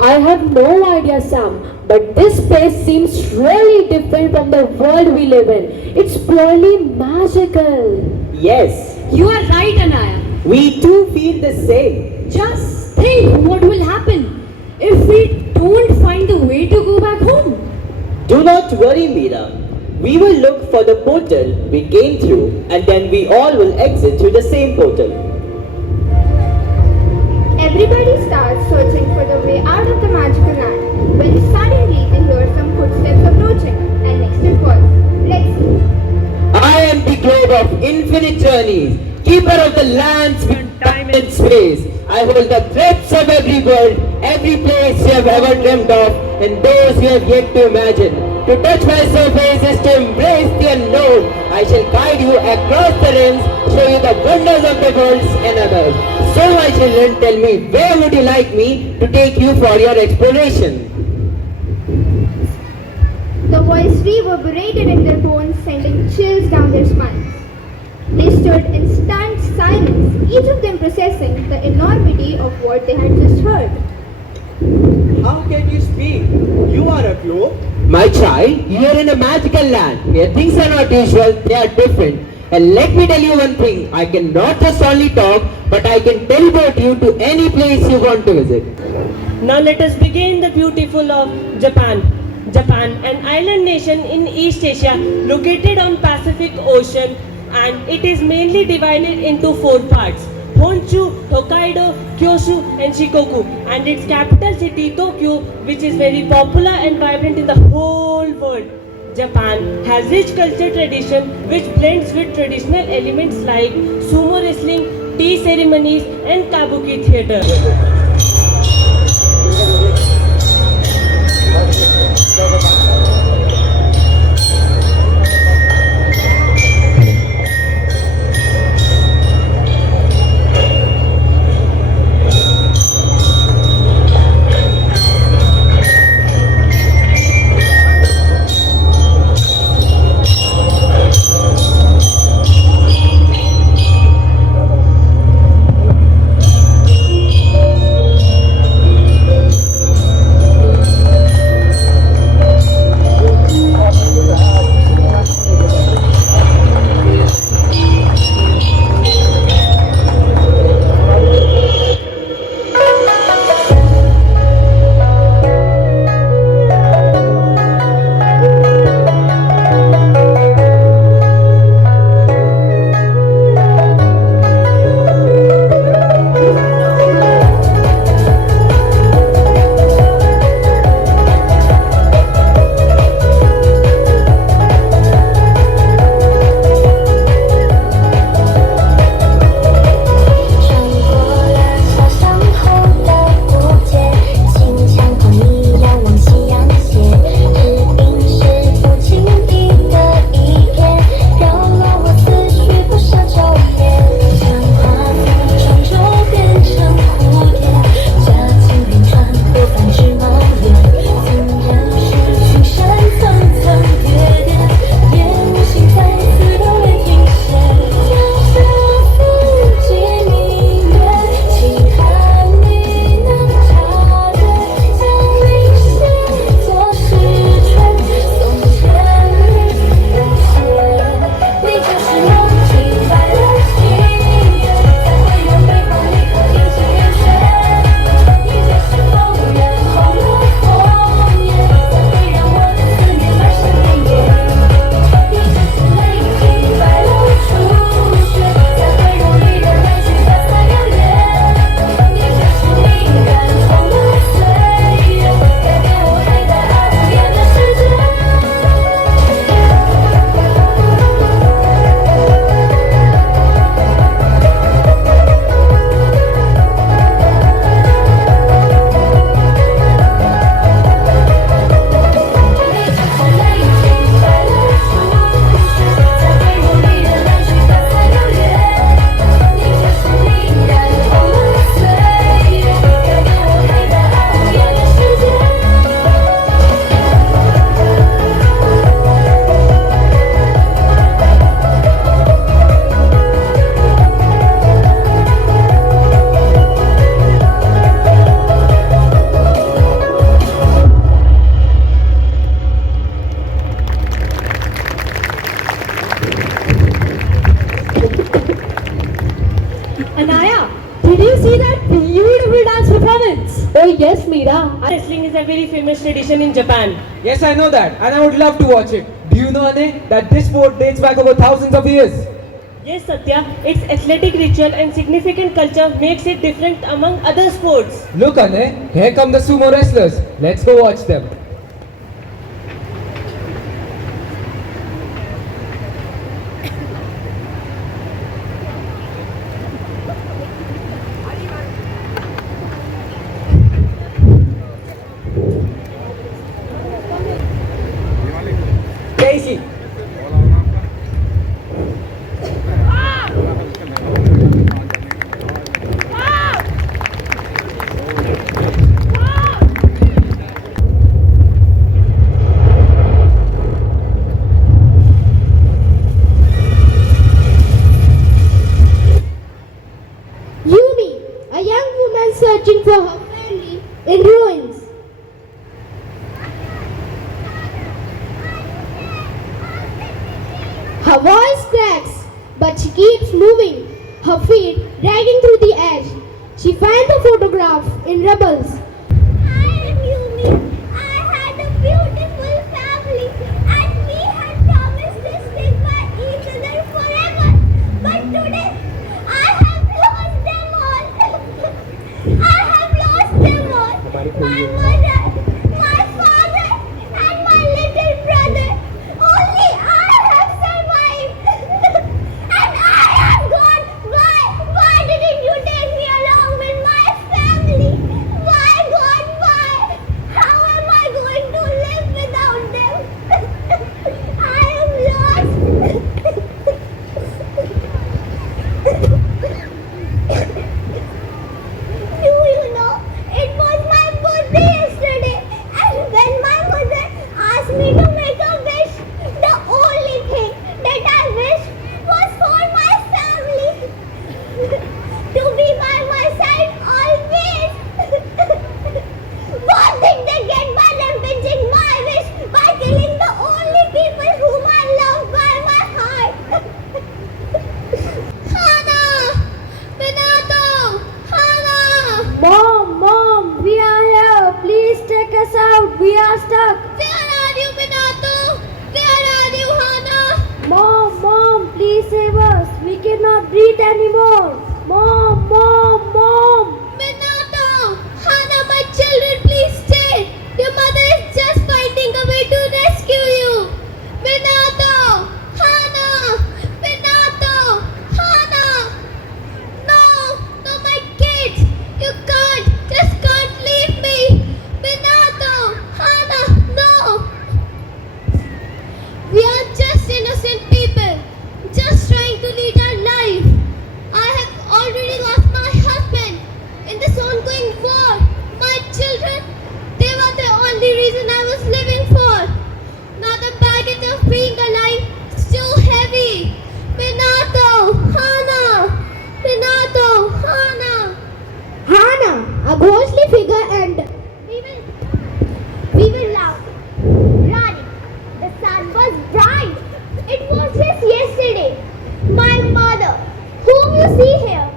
I have no idea, Sam, but this place seems really different from the world we live in. It's purely magical. Yes, You are right, Anaya. we too feel the same. Just think what will happen if we don't find the way to go back home. Do not worry, Meera. We will look for the portal we came through and then we all will exit through the same portal. Everybody starts searching for the way out of the magical land when suddenly they hear some footsteps approaching and next impulse. Let's see. I am the globe of infinite journeys, keeper of the lands beyond time and space. I hold the threads of every world, every place you have ever dreamed of, and those you have yet to imagine. To touch my surface is to embrace the unknown. I shall guide you across the realms, show you the wonders of the worlds and others. So my children, tell me, where would you like me to take you for your exploration? The voice reverberated in their bones, sending chills down their spines. They stood in stunned silence, each of them processing the enormity of what they had just heard. How can you speak? You are a globe. My child, you are in a magical land where things are not usual, they are different. And let me tell you one thing, I can not just only talk, but I can teleport you to any place you want to visit. Now let us begin the beautiful of Japan. Japan, an island nation in East Asia located on Pacific Ocean, and it is mainly divided into four parts: Honshu, Hokkaido, Kyushu and Shikoku, and its capital city Tokyo, which is very popular and vibrant in the whole world. Japan has rich culture tradition which blends with traditional elements like sumo wrestling, tea ceremonies and kabuki theatre. yes, Meera. Wrestling is a very famous tradition in Japan. Yes, I know that, and I would love to watch it. Do you know, Ane, that this sport dates back over thousands of years? Yes, Satya, its athletic ritual and significant culture makes it different among other sports. Look, Ane, here come the sumo wrestlers. Let's go watch them. Casey. Yumi, a young woman searching for her family in ruins. Her voice cracks, but she keeps moving, her feet dragging through the ash. She finds the photograph in rubbles. I am Yumi. I had a beautiful family and we had promised to stick by each other forever. But today, I have lost them all. I have lost them all. My mother, my father, and my little brother. Only I have survived. And I am gone. Why didn't you take me along with my family? Why, God, why? How am I going to live without them? I am lost. Do you know, it was my birthday yesterday, and when my mother asked me to make a wish, the only thing that I wished was for my family to be by my side always. What did they get by rampaging my wish, by killing the only people whom I love by my heart? Hannah! Minato! Hannah! Mom, we are here. Please take us out. We are stuck. Where are you, Minato? Where are you, Hannah? Mom, please save us. We cannot breathe anymore. Mom. Minato! Hannah, my children, please stay. Your mother is just finding a way to rescue you. Minato! Hannah! Minato! Hannah! No, my kids. You just can't leave me. Minato! Hannah, no. We are just innocent people, just trying to lead our life. I have already lost my husband in this ongoing war. My children, they were the only reason I was living for. Now the baggage of being alive is too heavy. Minato, Hannah, Minato, Hannah, a ghostly figure, and we were loud, running. The sun was bright. It was just yesterday. My mother, whom you see here,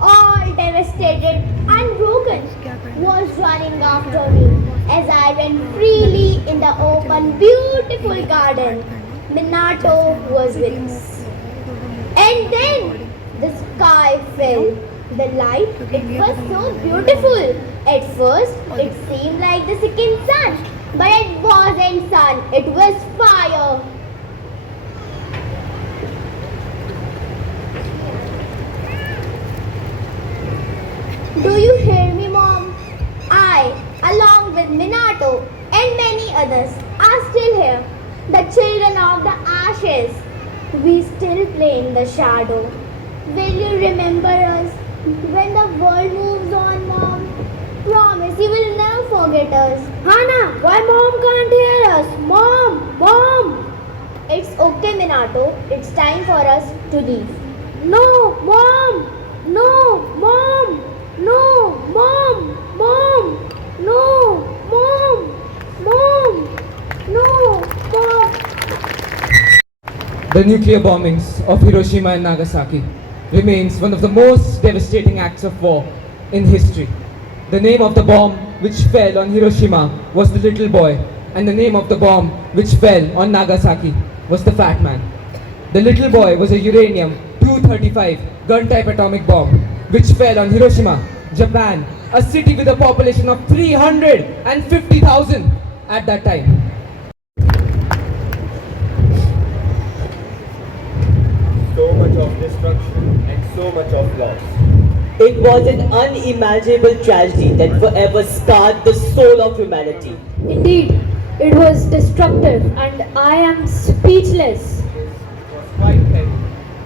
all devastated and broken, was running after me as I ran freely in the open, beautiful garden. Minato was with us. And then the sky fell. The light, it was so beautiful. At first, it seemed like the second sun, but it wasn't sun, it was fire. Do you hear me, Mom? I, along with Minato and many others, are still here. The children of the ashes. We still play in the shadow. Will you remember us when the world moves on, Mom? Promise you will never forget us. Hannah, why Mom can't hear us? Mom! It's okay, Minato. It's time for us to leave. No, Mom! No, Mom! No, Mom! Mom! No, Mom! Mom! No, Mom! The nuclear bombings of Hiroshima and Nagasaki remains one of the most devastating acts of war in history. The name of the bomb which fell on Hiroshima was the little boy, and the name of the bomb which fell on Nagasaki was the fat man. The little boy was a uranium-235 gun-type atomic bomb which fell on Hiroshima, Japan, a city with a population of 350,000 at that time. So much of destruction and so much of loss. It was an unimaginable tragedy that forever scarred the soul of humanity. Indeed, it was destructive and I am speechless.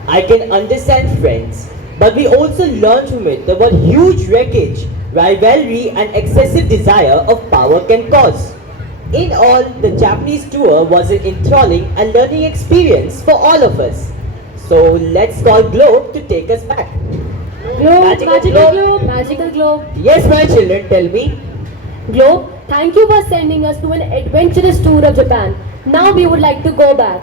I can understand, friends, but we also learned from it that what huge wreckage, rivalry, and excessive desire of power can cause. In all, the Japanese tour was an enthralling and learning experience for all of us. So let's call Globe to take us back. Globe, Magical globe. magical globe. Yes, my children, tell me. Globe, thank you for sending us to an adventurous tour of Japan. Now we would like to go back.